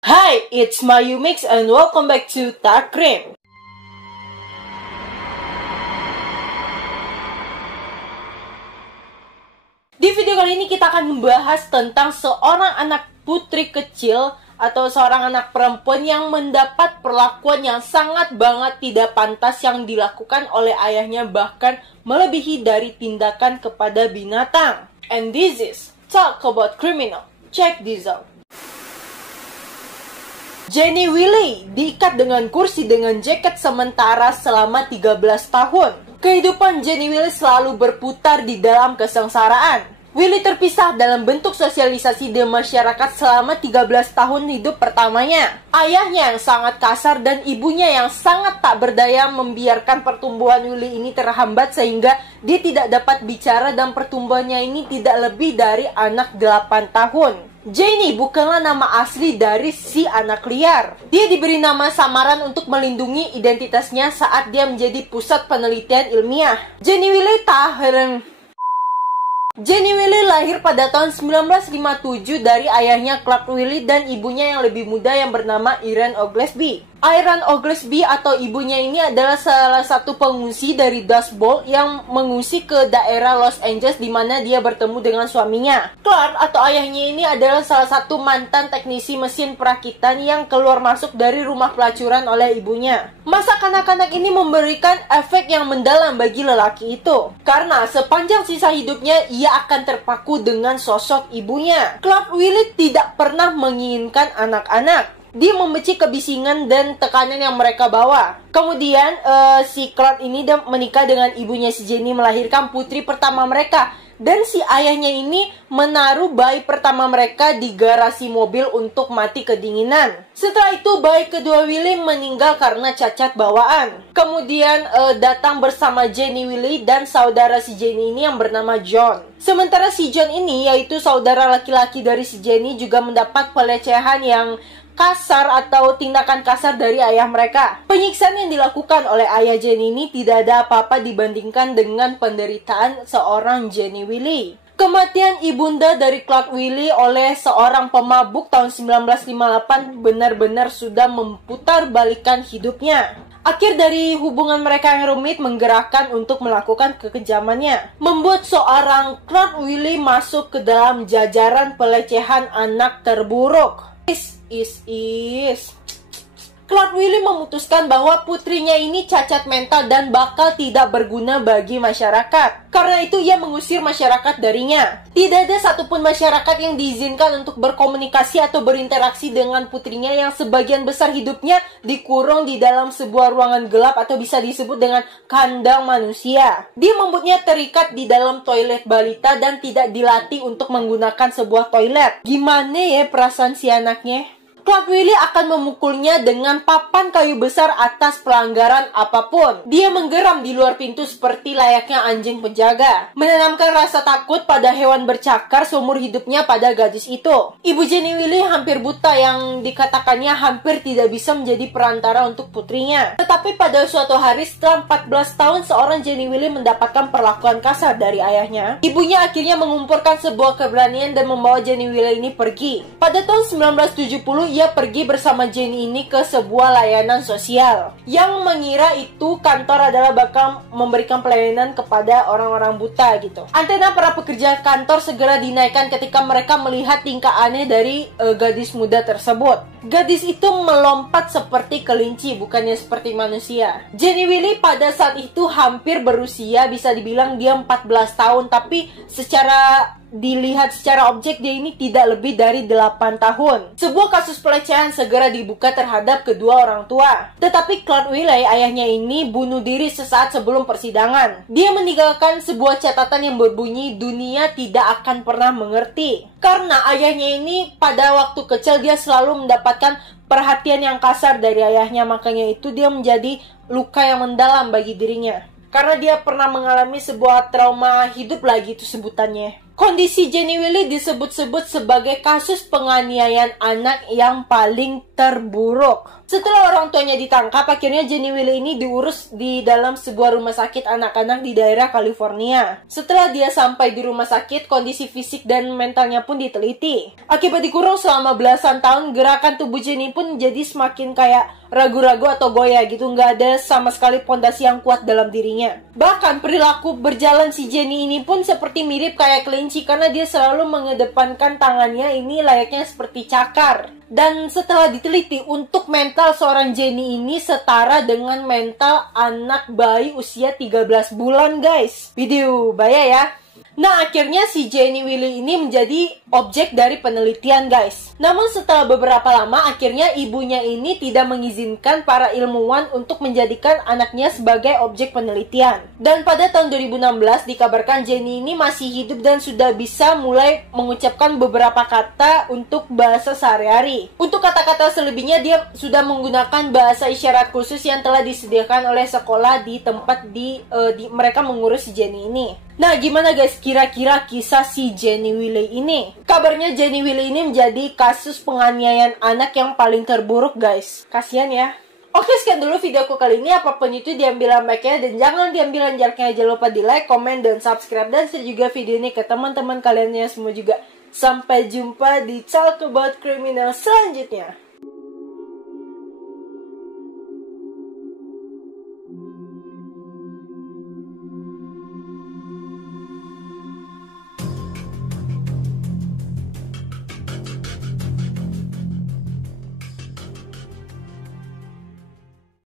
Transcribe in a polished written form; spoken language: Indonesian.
Hi, it's Mayumix and welcome back to Takrim. Di video kali ini kita akan membahas tentang seorang anak putri kecil atau seorang anak perempuan yang mendapat perlakuan yang sangat banget tidak pantas yang dilakukan oleh ayahnya, bahkan melebihi dari tindakan kepada binatang. And this is Talk About Criminal. Check this out. Jenny Willy diikat dengan kursi dengan jaket sementara selama 13 tahun. Kehidupan Jenny Willy selalu berputar di dalam kesengsaraan. Willy terpisah dalam bentuk sosialisasi di masyarakat selama 13 tahun hidup pertamanya. Ayahnya yang sangat kasar dan ibunya yang sangat tak berdaya membiarkan pertumbuhan Willy ini terhambat sehingga dia tidak dapat bicara dan pertumbuhannya ini tidak lebih dari anak 8 tahun. Jenny bukanlah nama asli dari si anak liar. Dia diberi nama samaran untuk melindungi identitasnya saat dia menjadi pusat penelitian ilmiah. Jenny Willy lahir pada tahun 1957 dari ayahnya Clark Willy dan ibunya yang lebih muda yang bernama Irene Oglesby. Irene Oglesby atau ibunya ini adalah salah satu pengungsi dari Dust Bowl yang mengungsi ke daerah Los Angeles di mana dia bertemu dengan suaminya. Clark atau ayahnya ini adalah salah satu mantan teknisi mesin perakitan yang keluar masuk dari rumah pelacuran oleh ibunya. Masa kanak-kanak ini memberikan efek yang mendalam bagi lelaki itu, karena sepanjang sisa hidupnya ia akan terpaku dengan sosok ibunya. Clark Willy tidak pernah menginginkan anak-anak. Dia membenci kebisingan dan tekanan yang mereka bawa. Kemudian si Clark ini menikah dengan ibunya si Jenny, melahirkan putri pertama mereka. Dan si ayahnya ini menaruh bayi pertama mereka di garasi mobil untuk mati kedinginan. Setelah itu bayi kedua Willy meninggal karena cacat bawaan. Kemudian datang bersama Jenny Willy dan saudara si Jenny ini yang bernama John. Sementara si John ini, yaitu saudara laki-laki dari si Jenny, juga mendapat pelecehan yang kasar atau tindakan kasar dari ayah mereka. Penyiksaan yang dilakukan oleh ayah Jenny ini tidak ada apa-apa dibandingkan dengan penderitaan seorang Jenny Willy. Kematian ibunda dari Clark Willy oleh seorang pemabuk tahun 1958 benar-benar sudah memutarbalikkan hidupnya. Akhir dari hubungan mereka yang rumit menggerakkan untuk melakukan kekejamannya, membuat seorang Clark Willy masuk ke dalam jajaran pelecehan anak terburuk. Clark Willy memutuskan bahwa putrinya ini cacat mental dan bakal tidak berguna bagi masyarakat. Karena itu ia mengusir masyarakat darinya. Tidak ada satupun masyarakat yang diizinkan untuk berkomunikasi atau berinteraksi dengan putrinya yang sebagian besar hidupnya dikurung di dalam sebuah ruangan gelap atau bisa disebut dengan kandang manusia. Dia membuatnya terikat di dalam toilet balita dan tidak dilatih untuk menggunakan sebuah toilet. Gimana ya perasaan si anaknya? Clark Willy akan memukulnya dengan papan kayu besar atas pelanggaran apapun. Dia menggeram di luar pintu seperti layaknya anjing penjaga, menanamkan rasa takut pada hewan bercakar seumur hidupnya pada gadis itu. Ibu Jenny Willy hampir buta yang dikatakannya hampir tidak bisa menjadi perantara untuk putrinya. Tetapi pada suatu hari setelah 14 tahun seorang Jenny Willy mendapatkan perlakuan kasar dari ayahnya, ibunya akhirnya mengumpulkan sebuah keberanian dan membawa Jenny Willy ini pergi. Pada tahun 1970 ia pergi bersama Jenny ini ke sebuah layanan sosial yang mengira itu kantor adalah bakal memberikan pelayanan kepada orang-orang buta gitu. Antena para pekerja kantor segera dinaikkan ketika mereka melihat tingkah aneh dari gadis muda tersebut. Gadis itu melompat seperti kelinci, bukannya seperti manusia. Jenny Willy pada saat itu hampir berusia, bisa dibilang dia 14 tahun, tapi dilihat secara objek dia ini tidak lebih dari 8 tahun. Sebuah kasus pelecehan segera dibuka terhadap kedua orang tua. Tetapi Clark Willy, ayahnya ini, bunuh diri sesaat sebelum persidangan. Dia meninggalkan sebuah catatan yang berbunyi, dunia tidak akan pernah mengerti. Karena ayahnya ini pada waktu kecil dia selalu mendapatkan perhatian yang kasar dari ayahnya, makanya itu dia menjadi luka yang mendalam bagi dirinya. Karena dia pernah mengalami sebuah trauma hidup lagi itu sebutannya. Kondisi Jenny Willy disebut-sebut sebagai kasus penganiayaan anak yang paling terburuk. Setelah orang tuanya ditangkap, akhirnya Jenny Willy ini diurus di dalam sebuah rumah sakit anak-anak di daerah California. Setelah dia sampai di rumah sakit, kondisi fisik dan mentalnya pun diteliti. Akibat dikurung selama belasan tahun, gerakan tubuh Jenny pun jadi semakin kayak ragu-ragu atau goyah gitu, nggak ada sama sekali pondasi yang kuat dalam dirinya. Bahkan perilaku berjalan si Jenny ini pun seperti mirip kayak kelinci, karena dia selalu mengedepankan tangannya ini layaknya seperti cakar. Dan setelah diteliti, untuk mental seorang Jenny ini setara dengan mental anak bayi usia 13 bulan guys. Video bahaya ya. Nah, akhirnya si Jenny Willy ini menjadi objek dari penelitian guys. Namun setelah beberapa lama, akhirnya ibunya ini tidak mengizinkan para ilmuwan untuk menjadikan anaknya sebagai objek penelitian. Dan pada tahun 2016 dikabarkan Jenny ini masih hidup dan sudah bisa mulai mengucapkan beberapa kata untuk bahasa sehari-hari. Untuk kata-kata selebihnya dia sudah menggunakan bahasa isyarat khusus yang telah disediakan oleh sekolah di tempat mereka mengurus si Jenny ini. Nah, gimana guys kira-kira kisah si Jenny Willy ini? Kabarnya Jenny Willy ini menjadi kasus penganiayaan anak yang paling terburuk guys. Kasian ya. Oke, sekian dulu videoku kali ini. Apapun itu diambil baiknya dan jangan diambil jeleknya. Jangan lupa di like, komen, dan subscribe. Dan share juga video ini ke teman-teman kalian semua juga. Sampai jumpa di Talk About Criminal selanjutnya.